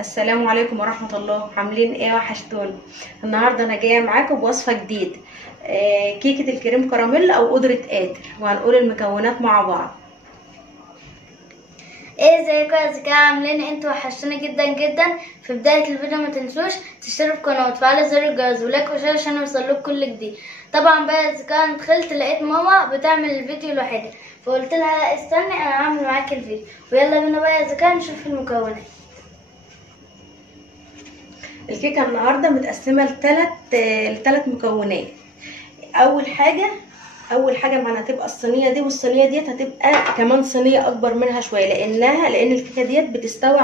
السلام عليكم ورحمة الله. عاملين ايه؟ وحشتوني. النهاردة انا جاية معاكم بوصفة جديدة، كيكة الكريم كراميل او قدرة قادر، وهنقول المكونات مع بعض. ايه ازيكم يا ذكاء؟ عاملين انتوا؟ وحشتوني جدا جدا. في بداية الفيديو ما تنسوش تشتركوا في القناة وتفعلوا زر الجرس ولايك وشير عشان يوصلكوا كل جديد. طبعا بقى يا ذكاء انا دخلت لقيت ماما بتعمل الفيديو لوحدها، فقلت لها استني انا هعمل معاك الفيديو. ويلا بينا بقى يا ذكاء نشوف المكونات. الكيكة النهاردة متقسمة لثلاث مكونات. اول حاجة معانا هتبقى الصينية دي، والصينية ديت هتبقى كمان صينية اكبر منها شوية، لان الكيكة ديت بتستوي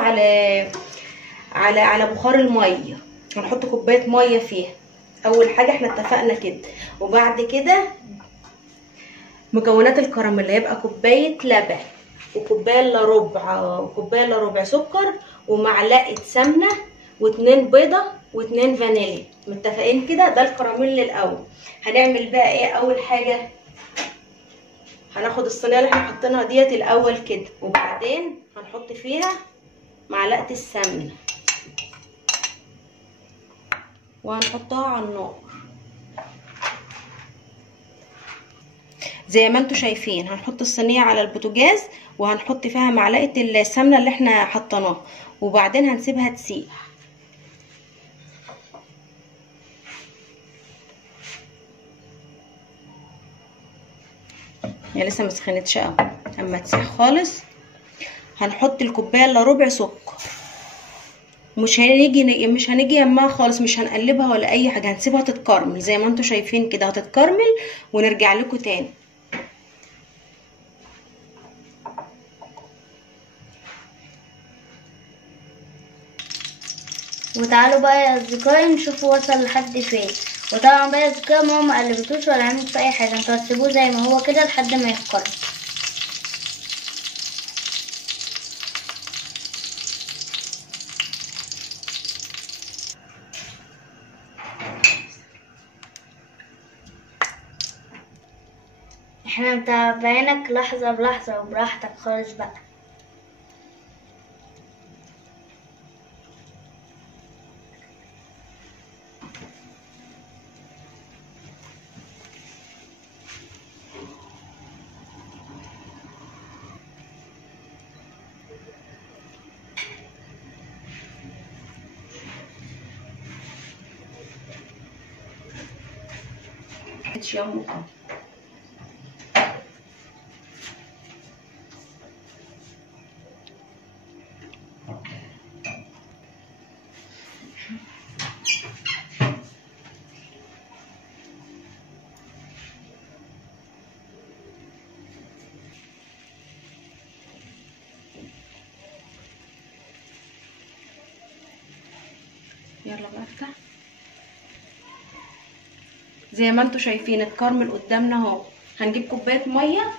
على بخار المية. هنحط كوباية مية فيها. اول حاجة احنا اتفقنا كده. وبعد كده مكونات الكراميل هيبقى كوباية لبن، وكوباية الا ربع سكر، ومعلقة سمنة، واتنين بيضة، واتنين فانيليا. متفقين كده؟ ده الكراميل الاول. هنعمل بقى ايه؟ اول حاجة هناخد الصينية اللي احنا حطيناها ديت الاول كده، وبعدين هنحط فيها معلقة السمنة وهنحطها على النار زي ما انتوا شايفين. هنحط الصينية على البوتاجاز وهنحط فيها معلقة السمنة اللي احنا حطيناها، وبعدين هنسيبها تسيح. هي لسه مسخنتش قوي. اما تسيح خالص هنحط الكوبايه الا ربع سكر. مش هنيجي يمها خالص، مش هنقلبها ولا اي حاجه، هنسيبها تتكرمل زي ما انتوا شايفين كده. هتتكرمل ونرجع لكم تاني. وتعالوا بقى يا اصدقائي نشوف وصل لحد فين. وطبعا بقى يا اصدقائي ماما ما قلبتوش ولا عملت في اي حاجه، انتوا هتسيبوه زي ما هو كده لحد ما يتكرر. احنا متابعينك لحظة بلحظة وبراحتك خالص بقى. يلا بقى افتح. زي ما انتوا شايفين الكرمل قدامنا اهو. هنجيب كوبايه ميه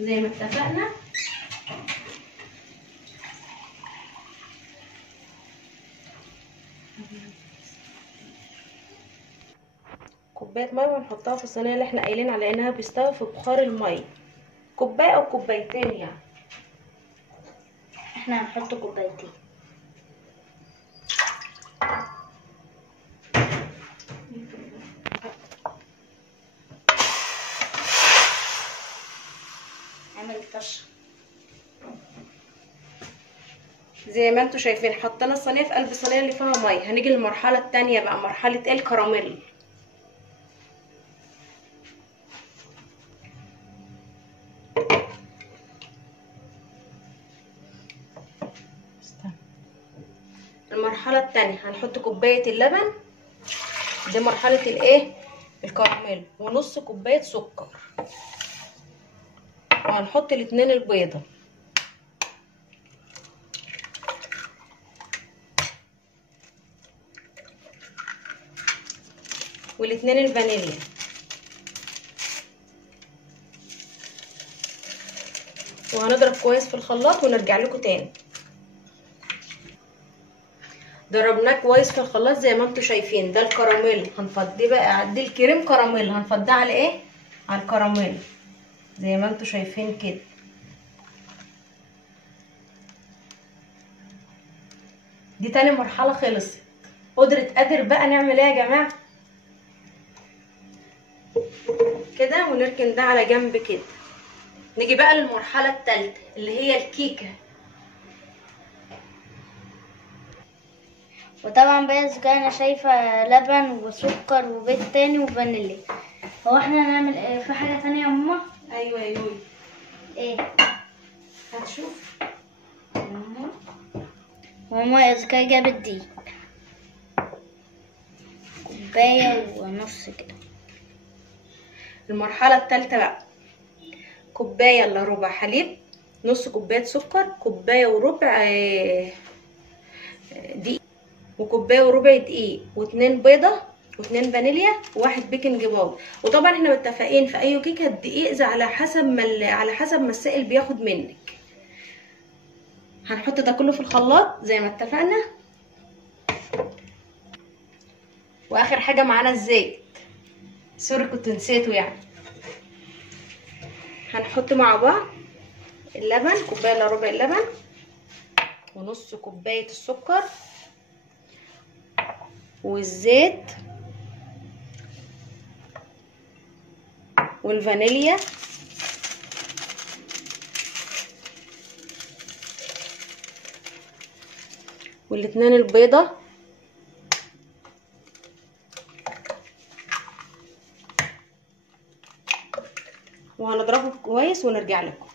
زي ما اتفقنا، كوبايه ميه، ونحطها في الصينيه اللي احنا قايلين على انها بيستوي في بخار الميه. كوبايه او كوبايتين يعني. احنا هنحط كوبايتين. عمل طشه. زي ما انتوا شايفين حطينا الصينيه في قلب الصينيه اللي فيها ميه. هنيجي للمرحله التانية بقى، مرحله ايه؟ الكراميل. المرحله التانية هنحط كوبايه اللبن، دي مرحله الايه؟ الكراميل، ونص كوبايه سكر، وهنحط الاتنين البيضه، والاتنين الفانيليا، وهنضرب كويس في الخلاط ونرجع لكم تاني. ضربناه كويس في الخلاط زي ما انتوا شايفين. ده الكراميل. هنفضيه بقى، دي الكريم كراميل، هنفضيه على ايه؟ على الكراميل زي ما انتوا شايفين كده. دي تاني مرحله خلصت. قدرة قادر بقى نعمل ايه يا جماعه؟ كده ونركن ده على جنب كده. نيجي بقى للمرحله الثالثه اللي هي الكيكه. وطبعا بقى زي انا شايفه لبن وسكر وبيض تاني وفانيليا. هو احنا هنعمل ايه في حاجه تانية يا ماما؟ ايوه يا يوي. ايه؟ هتشوف. ماما ازكا جابت دي كوبايه ونص كده. المرحله الثالثه بقى، كوبايه الا ربع حليب، نص كوبايه سكر، كوبايه وربع دقيق، وكوبايه وربع دقيق، واتنين بيضه، واتنين فانيليا، وواحد بيكنج باودر. وطبعا احنا متفقين في اي كيكه الدقيق زي على حسب ما السائل بياخد منك. هنحط ده كله في الخلاط زي ما اتفقنا. واخر حاجه معانا الزيت، سوري كنت نسيته يعني. هنحط مع بعض اللبن، كوبايه الا ربع اللبن، ونص كوبايه السكر، والزيت، والفانيليا، والاتنين البيضة، وهنضربه كويس ونرجع لكم.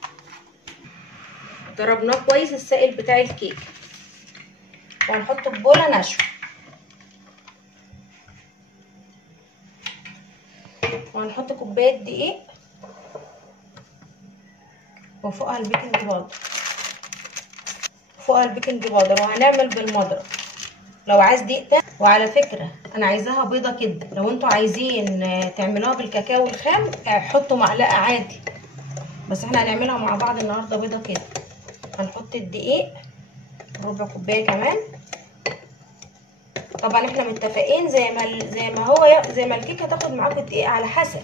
ضربناه كويس السائل بتاع الكيك، وهنحطه في بوله ناشفه، وهنحط كوبايه دقيق، وفوقها البيكنج باودر، وهنعمل بالمضرب لو عايز دقيق تاني. وعلى فكره انا عايزاها بيضه كده، لو انتوا عايزين تعملوها بالكاكاو الخام حطوا معلقه عادي، بس احنا هنعملها مع بعض النهارده بيضه كده. هنحط الدقيق ربع كوبايه كمان. طبعا احنا متفقين زي ما الكيكه هتاخد معاكم الدقيق على حسب.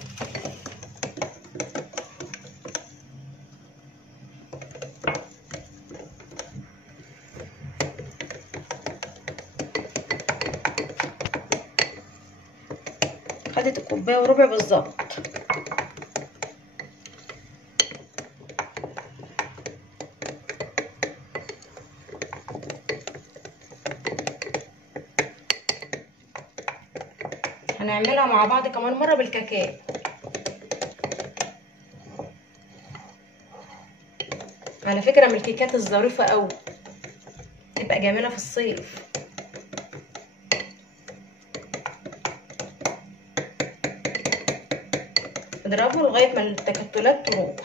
خدت الكوبايه وربع بالظبط. هنعملها مع بعض كمان مره بالكاكاو. على فكره من الكيكات الظريفه قوي، تبقى جميله في الصيف. اضربه لغايه ما التكتلات تروح.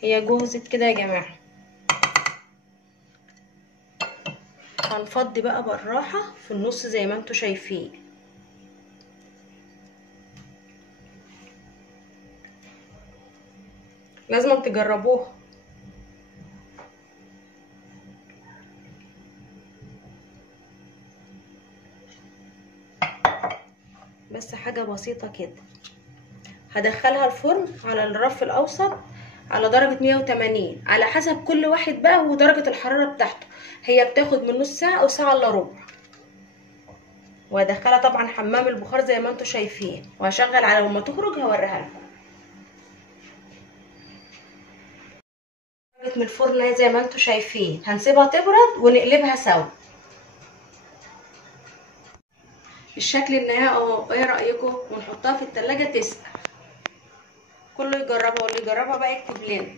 هي جهزت كده يا جماعه. هنفضي بقى بالراحه في النص زي ما انتوا شايفين. لازم تجربوها. بس حاجه بسيطه كده. هدخلها الفرن على الرف الاوسط على درجة 180 على حسب كل واحد بقى ودرجة الحرارة بتاعته. هي بتاخد من نص ساعة او ساعة الا ربع. وهدخلها طبعا حمام البخار زي ما انتوا شايفين، وهشغل على لما تخرج هوريها لكم. خرجت من الفرن زي ما انتوا شايفين. هنسيبها تبرد ونقلبها سوا. الشكل النهائي اهو. ايه رأيكم؟ ونحطها في التلاجة تسقع. كله يجربها، واللي يجربها بقى يكتب لنا.